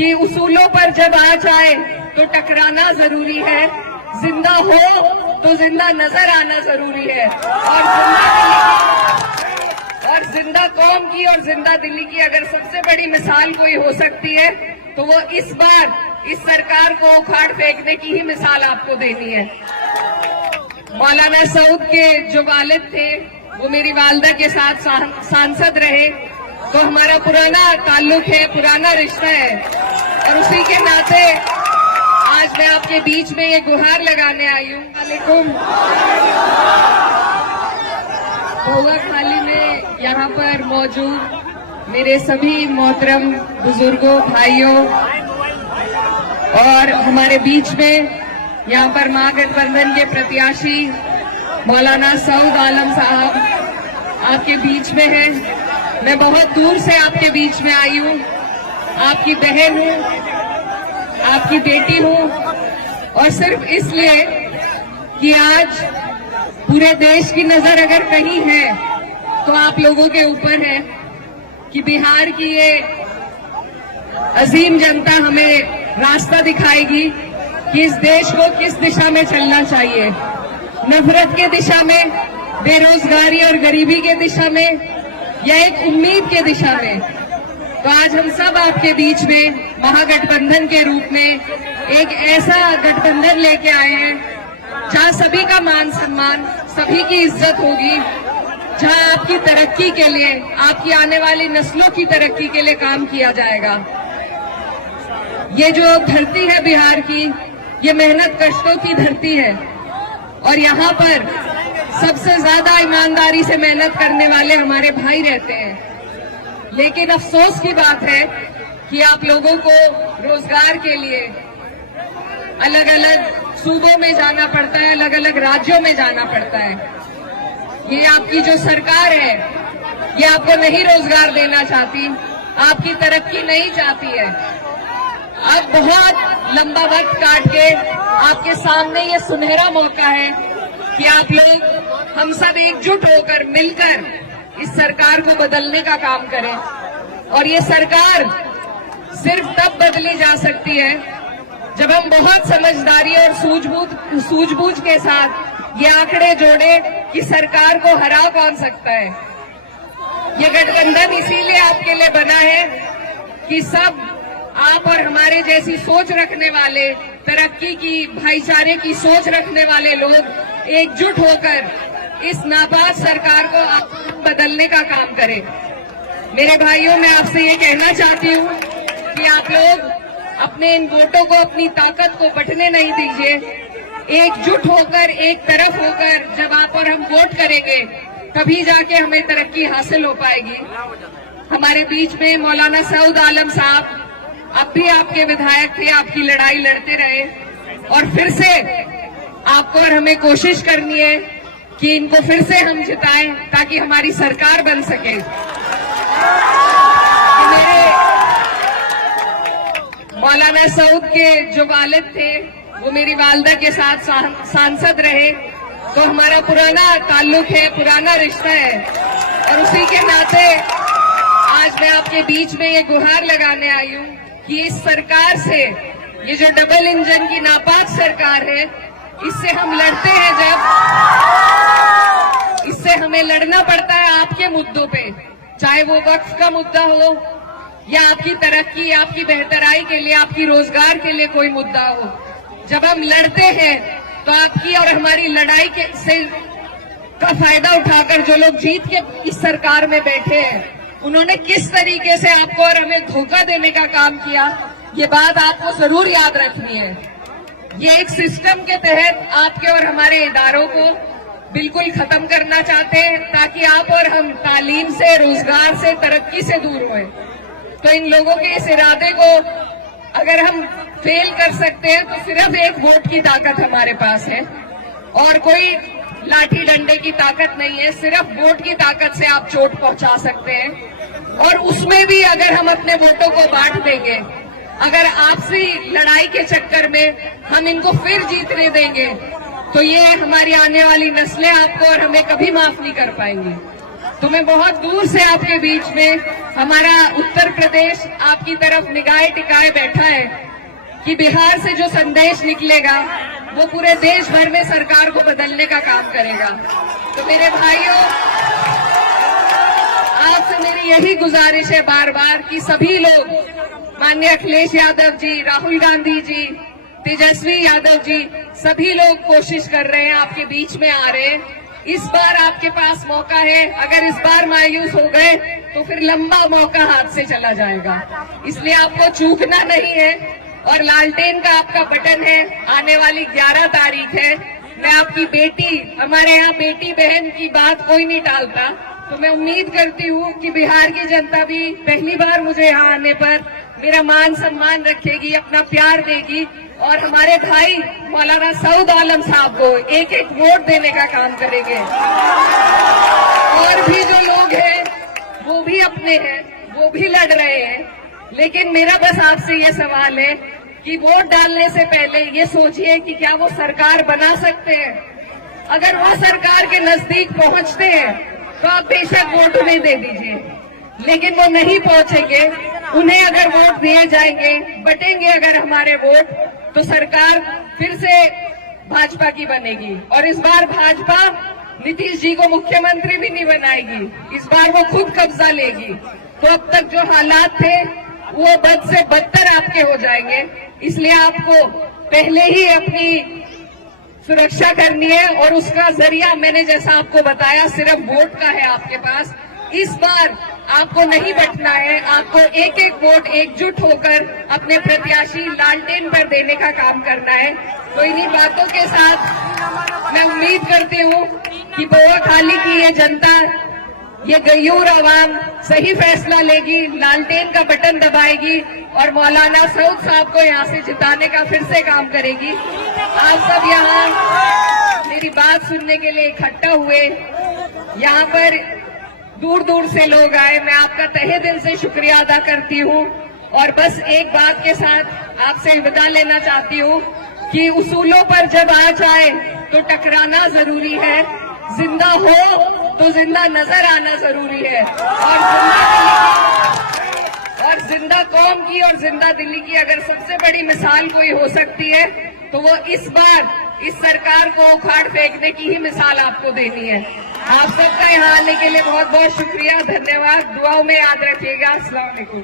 कि उसूलों पर जब आ जाए तो टकराना जरूरी है, जिंदा हो तो जिंदा नजर आना जरूरी है। और जिंदा कौम की और जिंदा दिल्ली की अगर सबसे बड़ी मिसाल कोई हो सकती है तो वो इस बार इस सरकार को उखाड़ फेंकने की ही मिसाल आपको देनी है। मौलाना सऊद के जो वालिद थे वो मेरी वालदा के साथ सांसद रहे, तो हमारा पुराना ताल्लुक है, पुराना रिश्ता है, और उसी के नाते आज मैं आपके बीच में ये गुहार लगाने आई हूँ। वालेकुम। भोगा खाली में यहाँ पर मौजूद मेरे सभी मोहतरम बुजुर्गों, भाइयों, और हमारे बीच में यहाँ पर महागठबंधन के प्रत्याशी मौलाना सऊद आलम साहब आपके बीच में हैं। मैं बहुत दूर से आपके बीच में आई हूँ, आपकी बहन हूँ, आपकी बेटी हूँ, और सिर्फ इसलिए कि आज पूरे देश की नजर अगर कहीं है तो आप लोगों के ऊपर है कि बिहार की ये अजीम जनता हमें रास्ता दिखाएगी कि इस देश को किस दिशा में चलना चाहिए। नफरत के दिशा में, बेरोजगारी और गरीबी के दिशा में, या एक उम्मीद के दिशा में। तो आज हम सब आपके बीच में महागठबंधन के रूप में एक ऐसा गठबंधन लेके आए हैं जहां सभी का मान सम्मान, सभी की इज्जत होगी, जहां आपकी तरक्की के लिए, आपकी आने वाली नस्लों की तरक्की के लिए काम किया जाएगा। ये जो धरती है बिहार की, ये मेहनत कष्टों की धरती है, और यहाँ पर सबसे ज्यादा ईमानदारी से मेहनत करने वाले हमारे भाई रहते हैं। लेकिन अफसोस की बात है कि आप लोगों को रोजगार के लिए अलग अलग सूबों में जाना पड़ता है, अलग अलग राज्यों में जाना पड़ता है। ये आपकी जो सरकार है ये आपको नहीं रोजगार देना चाहती, आपकी तरक्की नहीं चाहती है। अब बहुत लंबा वक्त काट के आपके सामने ये सुनहरा मौका है कि आप लोग, हम सब एकजुट होकर मिलकर इस सरकार को बदलने का काम करें। और ये सरकार सिर्फ तब बदली जा सकती है जब हम बहुत समझदारी और सूझबूझ के साथ ये आंकड़े जोड़े कि सरकार को हरा कौन सकता है। ये गठबंधन इसीलिए आपके लिए बना है कि सब आप और हमारे जैसी सोच रखने वाले, तरक्की की, भाईचारे की सोच रखने वाले लोग एकजुट होकर इस नापाक सरकार को बदलने का काम करें। मेरे भाइयों, मैं आपसे ये कहना चाहती हूँ कि आप लोग अपने इन वोटों को, अपनी ताकत को बंटने नहीं दीजिए। एकजुट होकर, एक तरफ होकर जब आप और हम वोट करेंगे तभी जाके हमें तरक्की हासिल हो पाएगी। हमारे बीच में मौलाना सऊद आलम साहब, अब भी आपके विधायक थे, आपकी लड़ाई लड़ते रहे, और फिर से आपको और हमें कोशिश करनी है कि इनको फिर से हम जिताएं ताकि हमारी सरकार बन सके। मेरे मौलाना सऊद के जो वालिद थे वो मेरी वालदा के साथ सांसद रहे, तो हमारा पुराना ताल्लुक है, पुराना रिश्ता है, और उसी के नाते आज मैं आपके बीच में ये गुहार लगाने आई हूँ कि इस सरकार से, ये जो डबल इंजन की नापाक सरकार है, इससे हम लड़ते हैं जब, इससे हमें लड़ना पड़ता है आपके मुद्दों पे, चाहे वो वक्फ का मुद्दा हो या आपकी तरक्की, आपकी बेहतराई के लिए, आपकी रोजगार के लिए कोई मुद्दा हो। जब हम लड़ते हैं तो आपकी और हमारी लड़ाई का फायदा उठाकर जो लोग जीत के इस सरकार में बैठे हैं, उन्होंने किस तरीके से आपको और हमें धोखा देने का काम किया, ये बात आपको जरूर याद रखनी है। ये एक सिस्टम के तहत आपके और हमारे इदारों को बिल्कुल खत्म करना चाहते हैं ताकि आप और हम तालीम से, रोजगार से, तरक्की से दूर हों। तो इन लोगों के इस इरादे को अगर हम फेल कर सकते हैं तो सिर्फ एक वोट की ताकत हमारे पास है, और कोई लाठी डंडे की ताकत नहीं है। सिर्फ वोट की ताकत से आप चोट पहुंचा सकते हैं, और उसमें भी अगर हम अपने वोटों को बांट देंगे, अगर आपसी लड़ाई के चक्कर में हम इनको फिर जीतने देंगे, तो ये हमारी आने वाली नस्लें आपको और हमें कभी माफ नहीं कर पाएंगी। तो मैं बहुत दूर से आपके बीच में, हमारा उत्तर प्रदेश आपकी तरफ निगाहें टिकाए बैठा है कि बिहार से जो संदेश निकलेगा वो पूरे देश भर में सरकार को बदलने का काम करेगा। तो मेरे भाइयों, आपसे मेरी यही गुजारिश है बार बार कि सभी लोग, माननीय अखिलेश यादव जी, राहुल गांधी जी, तेजस्वी यादव जी, सभी लोग कोशिश कर रहे हैं, आपके बीच में आ रहे हैं। इस बार आपके पास मौका है। अगर इस बार मायूस हो गए तो फिर लंबा मौका हाथ से चला जाएगा। इसलिए आपको चूकना नहीं है। और लालटेन का आपका बटन है, आने वाली 11 तारीख है। मैं आपकी बेटी, हमारे यहाँ बेटी बहन की बात कोई नहीं टालता, तो मैं उम्मीद करती हूँ कि बिहार की जनता भी पहली बार मुझे यहाँ आने पर मेरा मान सम्मान रखेगी, अपना प्यार देगी और हमारे भाई मौलाना सऊद आलम साहब को एक एक वोट देने का काम करेंगे। और भी जो लोग हैं वो भी अपने हैं, वो भी लड़ रहे हैं, लेकिन मेरा बस आपसे ये सवाल है कि वोट डालने से पहले ये सोचिए कि क्या वो सरकार बना सकते हैं। अगर वो सरकार के नजदीक पहुंचते हैं तो आप बेशक वोट उन्हें दे दीजिए, लेकिन वो नहीं पहुंचेंगे, उन्हें अगर वोट दिए जाएंगे, बटेंगे अगर हमारे वोट, तो सरकार फिर से भाजपा की बनेगी। और इस बार भाजपा नीतीश जी को मुख्यमंत्री भी नहीं बनाएगी, इस बार वो खुद कब्जा लेगी। तो अब तक जो हालात थे वो बद से बदतर आपके हो जाएंगे। इसलिए आपको पहले ही अपनी सुरक्षा करनी है और उसका जरिया मैंने जैसा आपको बताया सिर्फ वोट का है आपके पास। इस बार आपको नहीं बटना है, आपको एक एक वोट एकजुट होकर अपने प्रत्याशी लालटेन पर देने का काम करना है। तो इन्हीं बातों के साथ मैं उम्मीद करती हूँ कि बोआ खाली की ये जनता, ये गयूर आवाम सही फैसला लेगी, लालटेन का बटन दबाएगी और मौलाना सऊद साहब को यहाँ से जिताने का फिर से काम करेगी। आप सब यहाँ मेरी बात सुनने के लिए इकट्ठा हुए, यहाँ पर दूर दूर से लोग आए, मैं आपका तहे दिल से शुक्रिया अदा करती हूँ। और बस एक बात के साथ आपसे विदा लेना चाहती हूँ कि उसूलों पर जब आ जाए तो टकराना जरूरी है, जिंदा हो तो जिंदा नजर आना जरूरी है। और जिंदा कौम की और जिंदा दिल्ली की अगर सबसे बड़ी मिसाल कोई हो सकती है तो वो इस बार इस सरकार को उखाड़ फेंकने की ही मिसाल आपको देनी है। आप सबका यहाँ आने के लिए बहुत बहुत शुक्रिया, धन्यवाद। दुआओं में याद रखिएगा। अस्सलाम वालेकुम।